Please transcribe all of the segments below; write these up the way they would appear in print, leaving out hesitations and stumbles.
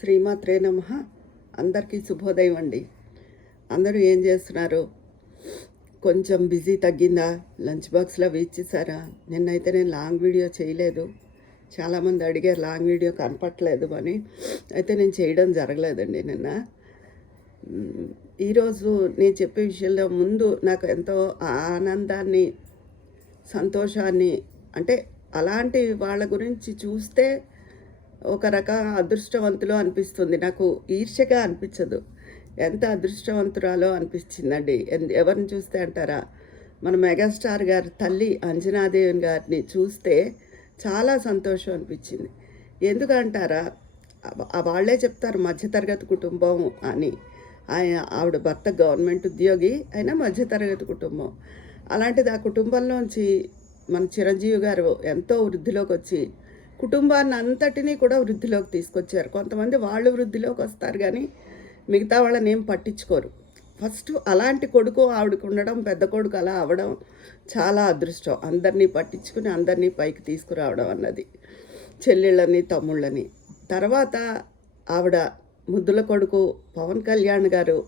శ్రీమాత్రే నమః. అందరికీ శుభోదయం అండి. అందరూ ఏం చేస్తున్నారు? కొంచెం బిజీ తగ్గిందా? లంచ్ బాక్స్లో ఇచ్చేసారా? నిన్నైతే నేను లాంగ్ వీడియో చేయలేదు. చాలామంది అడిగారు లాంగ్ వీడియో కనపట్లేదు అని. అయితే నేను చేయడం జరగలేదండి నిన్న. ఈరోజు నేను చెప్పే విషయంలో ముందు నాకు ఎంతో ఆనందాన్ని, సంతోషాన్ని, అంటే అలాంటి వాళ్ళ గురించి చూస్తే ఒక రకం అదృష్టవంతులు అనిపిస్తుంది. నాకు ఈర్ష్యగా అనిపించదు. ఎంత అదృష్టవంతురాలో అనిపించిందండి. ఎవరిని చూస్తే అంటారా, మన మెగాస్టార్ గారి తల్లి అంజనాదేవి గారిని చూస్తే చాలా సంతోషం అనిపించింది. ఎందుకంటారా, వాళ్ళే చెప్తారు మధ్యతరగతి కుటుంబం అని. ఆవిడ భర్త గవర్నమెంట్ ఉద్యోగి అయినా మధ్యతరగతి కుటుంబం. అలాంటిది ఆ కుటుంబంలోంచి మన చిరంజీవి గారు ఎంతో వృద్ధిలోకి వచ్చి కుటుంబాన్ని అంతటినీ కూడా వృద్ధిలోకి తీసుకొచ్చారు. కొంతమంది వాళ్ళు వృద్ధిలోకి వస్తారు కానీ మిగతా వాళ్ళని ఏం పట్టించుకోరు. ఫస్ట్ అలాంటి కొడుకు ఆవిడకు ఉండడం, పెద్ద కొడుకు అలా అవ్వడం చాలా అదృష్టం. అందరినీ పట్టించుకుని అందరినీ పైకి తీసుకురావడం అన్నది, చెల్లెళ్ళని తమ్ముళ్ళని. తర్వాత ఆవిడ ముద్దుల కొడుకు పవన్ కళ్యాణ్ గారు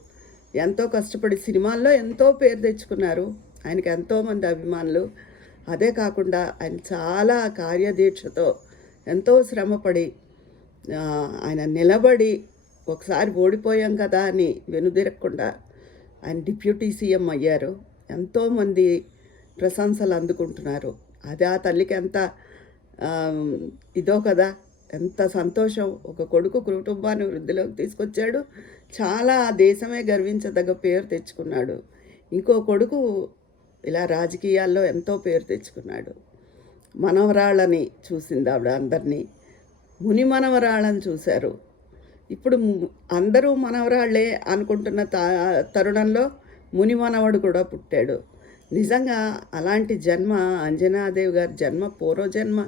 ఎంతో కష్టపడి సినిమాల్లో ఎంతో పేరు తెచ్చుకున్నారు. ఆయనకి ఎంతోమంది అభిమానులు. అదే కాకుండా ఆయన చాలా కార్యదీక్షతో ఎంతో శ్రమపడి ఆయన నిలబడి ఒకసారి ఓడిపోయాం కదా అని వెనుదిరగకుండా ఆయన డిప్యూటీ సీఎం అయ్యారు. ఎంతోమంది ప్రశంసలు అందుకుంటున్నారు. అది ఆ తల్లికి ఎంత ఇదో కదా, ఎంత సంతోషం. ఒక కొడుకు కుటుంబాన్ని వృద్ధిలోకి తీసుకొచ్చాడు. చాలా దేశమే గర్వించదగ్గ పేరు తెచ్చుకున్నాడు. ఇంకో కొడుకు ఇలా రాజకీయాల్లో ఎంతో పేరు తెచ్చుకున్నాడు. మనవరాళ్ళని చూసింది ఆవిడ. అందరినీ ముని మనవరాళ్ళని చూశారు. ఇప్పుడు అందరూ మనవరాళ్లే అనుకుంటున్న తరుణంలో ముని మనవడు కూడా పుట్టాడు. నిజంగా అలాంటి జన్మ, అంజనాదేవి గారి జన్మ పూర్వజన్మ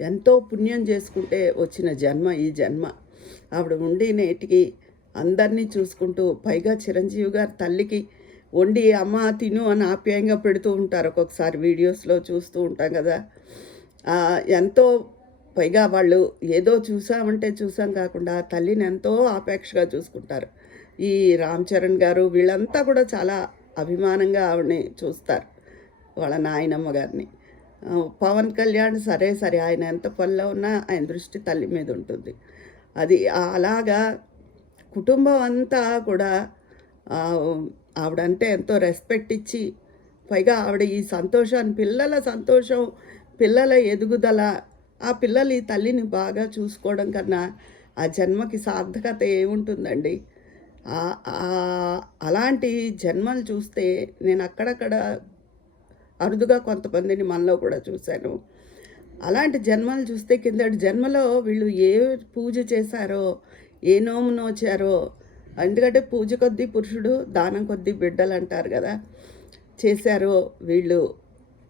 ఎంతో పుణ్యం చేసుకుంటే వచ్చిన జన్మ ఈ జన్మ. ఆవిడ ఉండి నేటికి అందరినీ చూసుకుంటూ, పైగా చిరంజీవి గారి తల్లికి వండి అమ్మ తిను అని ఆప్యాయంగా పెడుతూ ఉంటారు. ఒక్కొక్కసారి వీడియోస్లో చూస్తూ ఉంటాం కదా. ఎంతో పైగా వాళ్ళు ఏదో చూసామంటే చూసాం కాకుండా తల్లిని ఎంతో ఆపేక్షగా చూసుకుంటారు. ఈ రామ్ చరణ్ గారు వీళ్ళంతా కూడా చాలా అభిమానంగా ఆవిడని చూస్తారు, వాళ్ళ నాయనమ్మ గారిని. పవన్ కళ్యాణ్ సరే ఆయన ఎంత పనిలో ఉన్నా ఆయన దృష్టి తల్లి మీద ఉంటుంది. అది అలాగా కుటుంబం అంతా కూడా ఆవిడంటే ఎంతో రెస్పెక్ట్ ఇచ్చి, పైగా ఆవిడ ఈ సంతోషాన్ని, పిల్లల సంతోషం, పిల్లల ఎదుగుదల, ఆ పిల్లలు ఈ తల్లిని బాగా చూసుకోవడం కన్నా ఆ జన్మకి సార్థకత ఏముంటుందండి. అలాంటి జన్మలు చూస్తే నేను అక్కడక్కడ అరుదుగా కొంతమందిని మనలో కూడా చూశాను. అలాంటి జన్మలు చూస్తే కిందటి జన్మలో వీళ్ళు ఏ పూజ చేశారో, ఏ నోము నోచారో, ఎందుకంటే పూజ కొద్దీ పురుషుడు, దానం కొద్దీ బిడ్డలు అంటారు కదా, చేశారో వీళ్ళు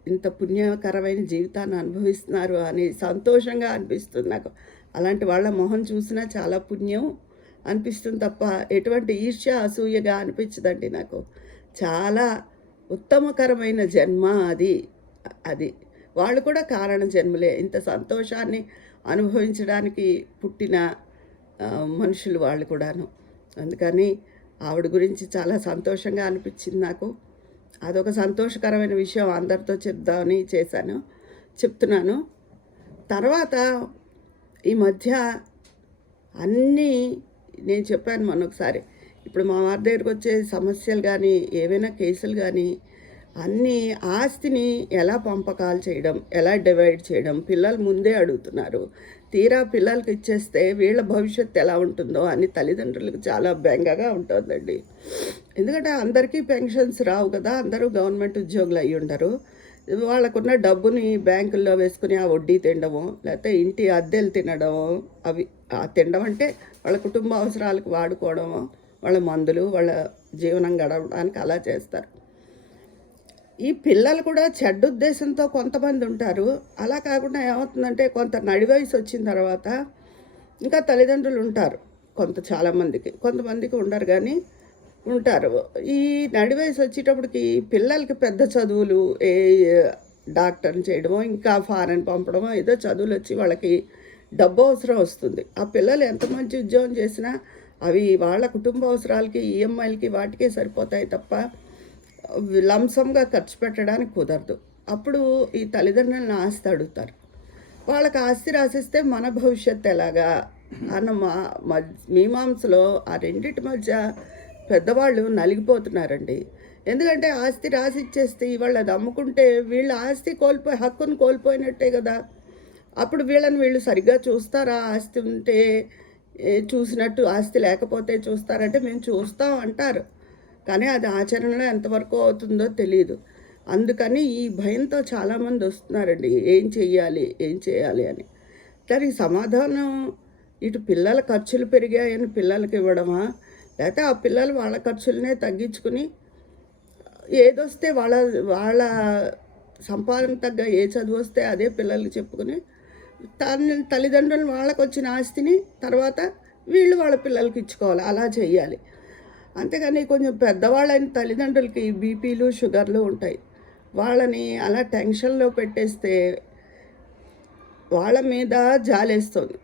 ఇంత పుణ్యకరమైన జీవితాన్ని అనుభవిస్తున్నారు అని సంతోషంగా అనిపిస్తుంది నాకు. అలాంటి వాళ్ళ మొహం చూసినా చాలా పుణ్యం అనిపిస్తుంది తప్ప ఎటువంటి ఈర్ష్య, అసూయగా అనిపించదండి నాకు. చాలా ఉత్తమకరమైన జన్మ అది వాళ్ళు కూడా కారణ జన్మలే. ఇంత సంతోషాన్ని అనుభవించడానికి పుట్టిన మనుషులు వాళ్ళు కూడాను. అందుకని ఆవిడ గురించి చాలా సంతోషంగా అనిపించింది నాకు. అదొక సంతోషకరమైన విషయం అందరితో చెప్దామని చెప్తున్నాను. తర్వాత ఈ మధ్య అన్నీ నేను చెప్పాను మొన్నొకసారి. ఇప్పుడు మా వారి దగ్గరికి వచ్చే సమస్యలు కానీ, ఏవైనా కేసులు కానీ, అన్నీ ఆస్తిని ఎలా పంపకాలు చేయడం, ఎలా డివైడ్ చేయడం పిల్లలు ముందే అడుగుతున్నారు. తీరా పిల్లలకి ఇచ్చేస్తే వీళ్ళ భవిష్యత్తు ఎలా ఉంటుందో అని తల్లిదండ్రులకు చాలా బెంగగా ఉంటుందండి. ఎందుకంటే అందరికీ పెన్షన్స్ రావు కదా, అందరూ గవర్నమెంట్ ఉద్యోగులు అయ్యి ఉండరు. వాళ్ళకున్న డబ్బుని బ్యాంకుల్లో వేసుకుని ఆ వడ్డీ తినడము, లేకపోతే ఇంటి అద్దెలు తినడము, అవి తినడం అంటే వాళ్ళ కుటుంబ అవసరాలకు వాడుకోవడము, వాళ్ళ మందులు, వాళ్ళ జీవనం గడవడానికి అలా చేస్తారు. ఈ పిల్లలు కూడా చెడ్డ ఉద్దేశంతో కొంతమంది ఉంటారు. అలా కాకుండా ఏమవుతుందంటే, కొంత నడి వయసు వచ్చిన తర్వాత ఇంకా తల్లిదండ్రులు ఉంటారు కొంతమందికి ఉండరు కానీ ఉంటారు. ఈ నడి వయసు వచ్చేటప్పటికి పిల్లలకి పెద్ద చదువులు, డాక్టర్ని చేయడమో, ఇంకా ఫారెన్ పంపడమో, ఏదో చదువులు వచ్చి వాళ్ళకి డబ్బు అవసరం వస్తుంది. ఆ పిల్లలు ఎంత మంచి ఉద్యోగం చేసినా అవి వాళ్ళ కుటుంబ అవసరాలకి, ఈఎంఐలకి వాటికే సరిపోతాయి తప్ప లంసంగా ఖర్చు పెట్టడానికి కుదరదు. అప్పుడు ఈ తల్లిదండ్రులను ఆస్తి అడుగుతారు. వాళ్ళకి ఆస్తి రాసిస్తే మన భవిష్యత్తు ఎలాగా అన్న మీమాంసలో ఆ రెండిటి మధ్య పెద్దవాళ్ళు నలిగిపోతున్నారండి. ఎందుకంటే ఆస్తి రాసిచ్చేస్తే ఇవాళ అది అమ్ముకుంటే వీళ్ళ ఆస్తి హక్కును కోల్పోయినట్టే కదా. అప్పుడు వీళ్ళు సరిగ్గా చూస్తారా? ఆస్తి ఉంటే చూసినట్టు, ఆస్తి లేకపోతే చూస్తారంటే మేము చూస్తాం అంటారు. కానీ అది ఆచరణలో ఎంతవరకు అవుతుందో తెలీదు. అందుకని ఈ భయంతో చాలామంది వస్తున్నారండి. ఏం చేయాలి అని. దానికి సమాధానం ఇటు పిల్లల ఖర్చులు పెరిగాయని పిల్లలకి ఇవ్వడమా? లేకపోతే ఆ పిల్లలు వాళ్ళ ఖర్చులనే తగ్గించుకుని ఏదొస్తే వాళ్ళ వాళ్ళ సంపాదన తగ్గ ఏ చదువు వస్తే అదే పిల్లలకి చెప్పుకుని తల్లిదండ్రులు వాళ్ళకు వచ్చిన ఆస్తిని తర్వాత వీళ్ళు వాళ్ళ పిల్లలకి ఇచ్చుకోవాలి. అలా చెయ్యాలి. అంతేగాని కొంచెం పెద్దవాళ్ళైన తల్లిదండ్రులకి బీపీలు, షుగర్లు ఉంటాయి. వాళ్ళని అలా టెన్షన్లో పెట్టేస్తే వాళ్ళ మీద జాలేస్తుంది.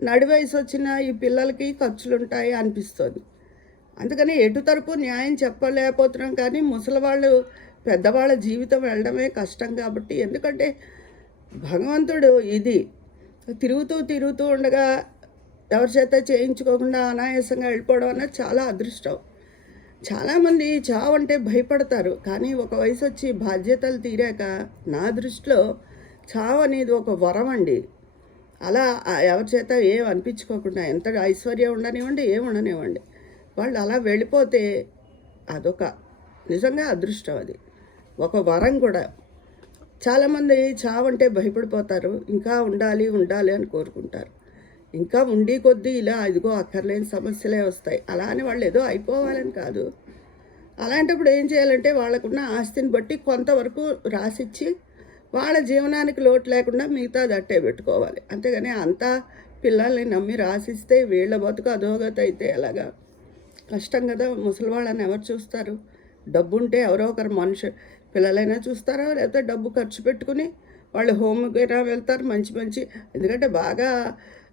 నడి వయసు వచ్చిన ఈ పిల్లలకి ఖర్చులుంటాయి అనిపిస్తుంది. అందుకని ఎటు తరపు న్యాయం చెప్పలేకపోతున్నాం. కానీ ముసలివాళ్ళు పెద్దవాళ్ళ జీవితం వెళ్ళడమే కష్టం కాబట్టి, ఎందుకంటే భగవంతుడు ఇది తిరుగుతూ ఉండగా ఎవరి చేత చేయించుకోకుండా అనాయాసంగా వెళ్ళిపోవడం అన్నది చాలా అదృష్టం. చాలామంది చావు అంటే భయపడతారు. కానీ ఒక వయసు వచ్చి బాధ్యతలు తీరాక నా దృష్టిలో చావు అనేది ఒక వరం అండి. అలా ఎవరి చేత ఏం అనిపించుకోకుండా ఎంత ఐశ్వర్యం ఉండనివ్వండి, ఉండనివ్వండి, వాళ్ళు అలా వెళ్ళిపోతే అదొక నిజంగా అదృష్టం. అది ఒక వరం కూడా. చాలామంది చావు అంటే భయపడిపోతారు. ఇంకా ఉండాలి అని కోరుకుంటారు. ఇంకా ఉండి కొద్దీ ఇలా ఇదిగో అక్కర్లేని సమస్యలే వస్తాయి. అలా అని వాళ్ళు ఏదో అయిపోవాలని కాదు. అలాంటప్పుడు ఏం చేయాలంటే వాళ్ళకున్న ఆస్తిని బట్టి కొంతవరకు రాసిచ్చి వాళ్ళ జీవనానికి లోటు లేకుండా మిగతాది అట్టే పెట్టుకోవాలి. అంతేగాని అంతా పిల్లల్ని నమ్మి రాసిస్తే వీళ్ళ బతుకు అధోగతి అయితే ఎలాగా? కష్టం కదా. ముసలి వాళ్ళని ఎవరు చూస్తారు? డబ్బు ఉంటే ఎవరో ఒకరు పిల్లలైనా చూస్తారా? లేకపోతే డబ్బు ఖర్చు పెట్టుకుని వాళ్ళు హోమ్కైనా వెళ్తారు. మంచి ఎందుకంటే బాగా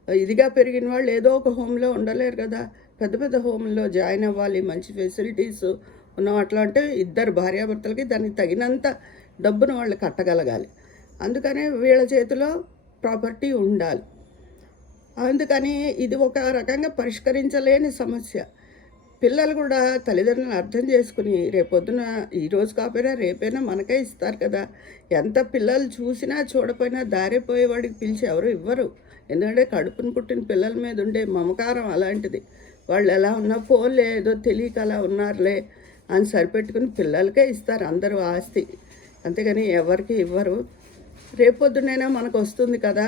ఇదిగా పెరిగిన వాళ్ళు ఏదో ఒక హోమ్లో ఉండలేరు కదా. పెద్ద హోమ్లో జాయిన్ అవ్వాలి. మంచి ఫెసిలిటీస్ ఉన్న అట్లా అంటే ఇద్దరు భార్యాభర్తలకి దానికి తగినంత డబ్బును వాళ్ళు కట్టగలగాలి. అందుకనే వీళ్ళ చేతిలో ప్రాపర్టీ ఉండాలి. అందుకని ఇది ఒక రకంగా పరిష్కరించలేని సమస్య. పిల్లలు కూడా తల్లిదండ్రులను అర్థం చేసుకుని రేపొద్దున ఈరోజు కాకపోయినా రేపైనా మనకే ఇస్తారు కదా. ఎంత పిల్లలు చూసినా చూడపోయినా దారిపోయేవాడికి పిలిచి ఎవరు ఇవ్వరు. ఎందుకంటే కడుపును పుట్టిన పిల్లల మీద ఉండే మమకారం అలాంటిది. వాళ్ళు ఎలా ఉన్నా పోలే ఏదో తెలియక అలా ఉన్నారులే అని సరిపెట్టుకుని పిల్లలకే ఇస్తారు అందరూ ఆస్తి. అంతేగాని ఎవరికి ఇవ్వరు. రేపొద్దునైనా మనకు వస్తుంది కదా.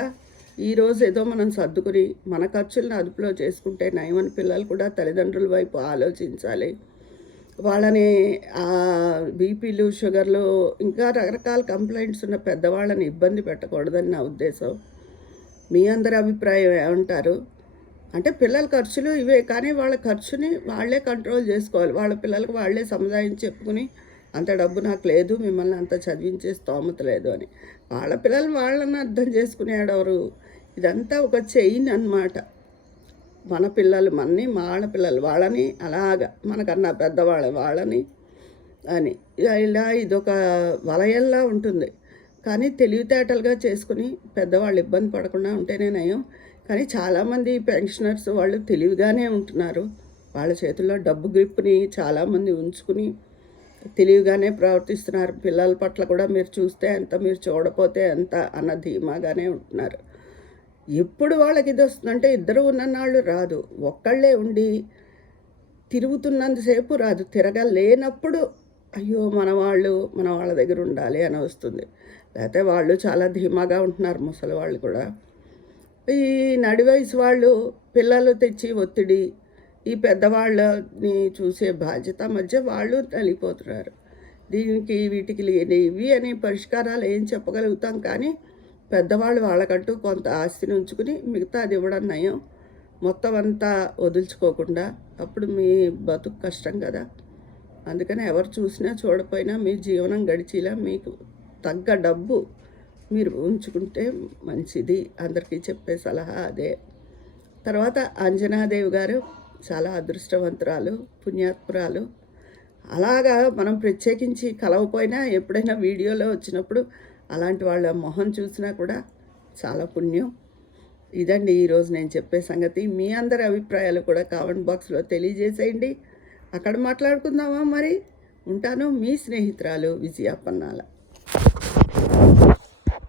ఈరోజు ఏదో మనం సర్దుకుని మన ఖర్చులను అదుపులో చేసుకుంటే నయమని పిల్లలు కూడా తల్లిదండ్రుల వైపు ఆలోచించాలి. వాళ్ళని బీపీలు, షుగర్లు ఇంకా రకరకాల కంప్లైంట్స్ ఉన్న పెద్దవాళ్ళని ఇబ్బంది పెట్టకూడదని నా ఉద్దేశం. మీ అందరి అభిప్రాయం ఏమంటారు? అంటే పిల్లల ఖర్చులు ఇవే, కానీ వాళ్ళ ఖర్చుని వాళ్ళే కంట్రోల్ చేసుకోవాలి. వాళ్ళ పిల్లలకు వాళ్ళే సముదాయం చెప్పుకుని అంత డబ్బు నాకు లేదు, మిమ్మల్ని అంత చదివించే స్తోమత లేదు అని వాళ్ళ పిల్లలు వాళ్ళని అర్థం చేసుకునేవాడెవరు? ఇదంతా ఒక చైన్ అన్నమాట. మన పిల్లలు మనని, మా ఆడపిల్లలు వాళ్ళని, అలాగా మనకన్నా వాళ్ళని అని ఇలా ఇదొక వలయంలా ఉంటుంది. కానీ తెలివితేటలుగా చేసుకుని పెద్దవాళ్ళు ఇబ్బంది పడకుండా ఉంటేనే నయం. కానీ చాలామంది పెన్షనర్స్ వాళ్ళు తెలివిగానే ఉంటున్నారు. వాళ్ళ చేతుల్లో డబ్బు గ్రిప్ని చాలామంది ఉంచుకుని తెలివిగానే ప్రవర్తిస్తున్నారు. పిల్లల పట్ల కూడా మీరు చూస్తే ఎంత, మీరు చూడపోతే ఎంత అన్న ధీమాగానే ఉంటున్నారు. ఎప్పుడు వాళ్ళకి ఇది వస్తుందంటే ఇద్దరు ఉన్ననాళ్ళు రాదు. ఒక్కళ్ళే ఉండి తిరుగుతున్నంతసేపు రాదు. తిరగలేనప్పుడు అయ్యో మన వాళ్ళ దగ్గర ఉండాలి అని వస్తుంది. లేకపోతే వాళ్ళు చాలా ధీమాగా ఉంటున్నారు ముసలి వాళ్ళు కూడా. ఈ నడి వయసు వాళ్ళు పిల్లలు తెచ్చి ఒత్తిడి, ఈ పెద్దవాళ్ళని చూసే బాధ్యత మధ్య వాళ్ళు నలిగిపోతున్నారు. వీటికి ఇవి అనే పరిష్కారాలు ఏం చెప్పగలుగుతాం. కానీ పెద్దవాళ్ళు వాళ్ళకంటూ కొంత ఆస్తిని ఉంచుకుని మిగతా అది ఇవ్వడం నయం. మొత్తం అంతా వదులుచుకోకుండా. అప్పుడు మీ బతుకు కష్టం కదా. అందుకని ఎవరు చూసినా చూడపోయినా మీ జీవనం గడిచేలా మీకు తగ్గ డబ్బు మీరు ఉంచుకుంటే మంచిది. అందరికీ చెప్పే సలహా అదే. తర్వాత అంజనాదేవి గారు చాలా అదృష్టవంతురాలు, పుణ్యాత్మురాలు. అలాగా మనం ప్రత్యేకించి కలవపోయినా ఎప్పుడైనా వీడియోలో వచ్చినప్పుడు అలాంటి వాళ్ళ మొహం చూసినా కూడా చాలా పుణ్యం. ఇదండి ఈరోజు నేను చెప్పే సంగతి. మీ అందరి అభిప్రాయాలు కూడా కామెంట్ బాక్స్లో తెలియజేసేయండి. అక్కడ మాట్లాడుకుందామా మరి. ఉంటాను. మీ స్నేహితురాలు విజయ పన్నాల.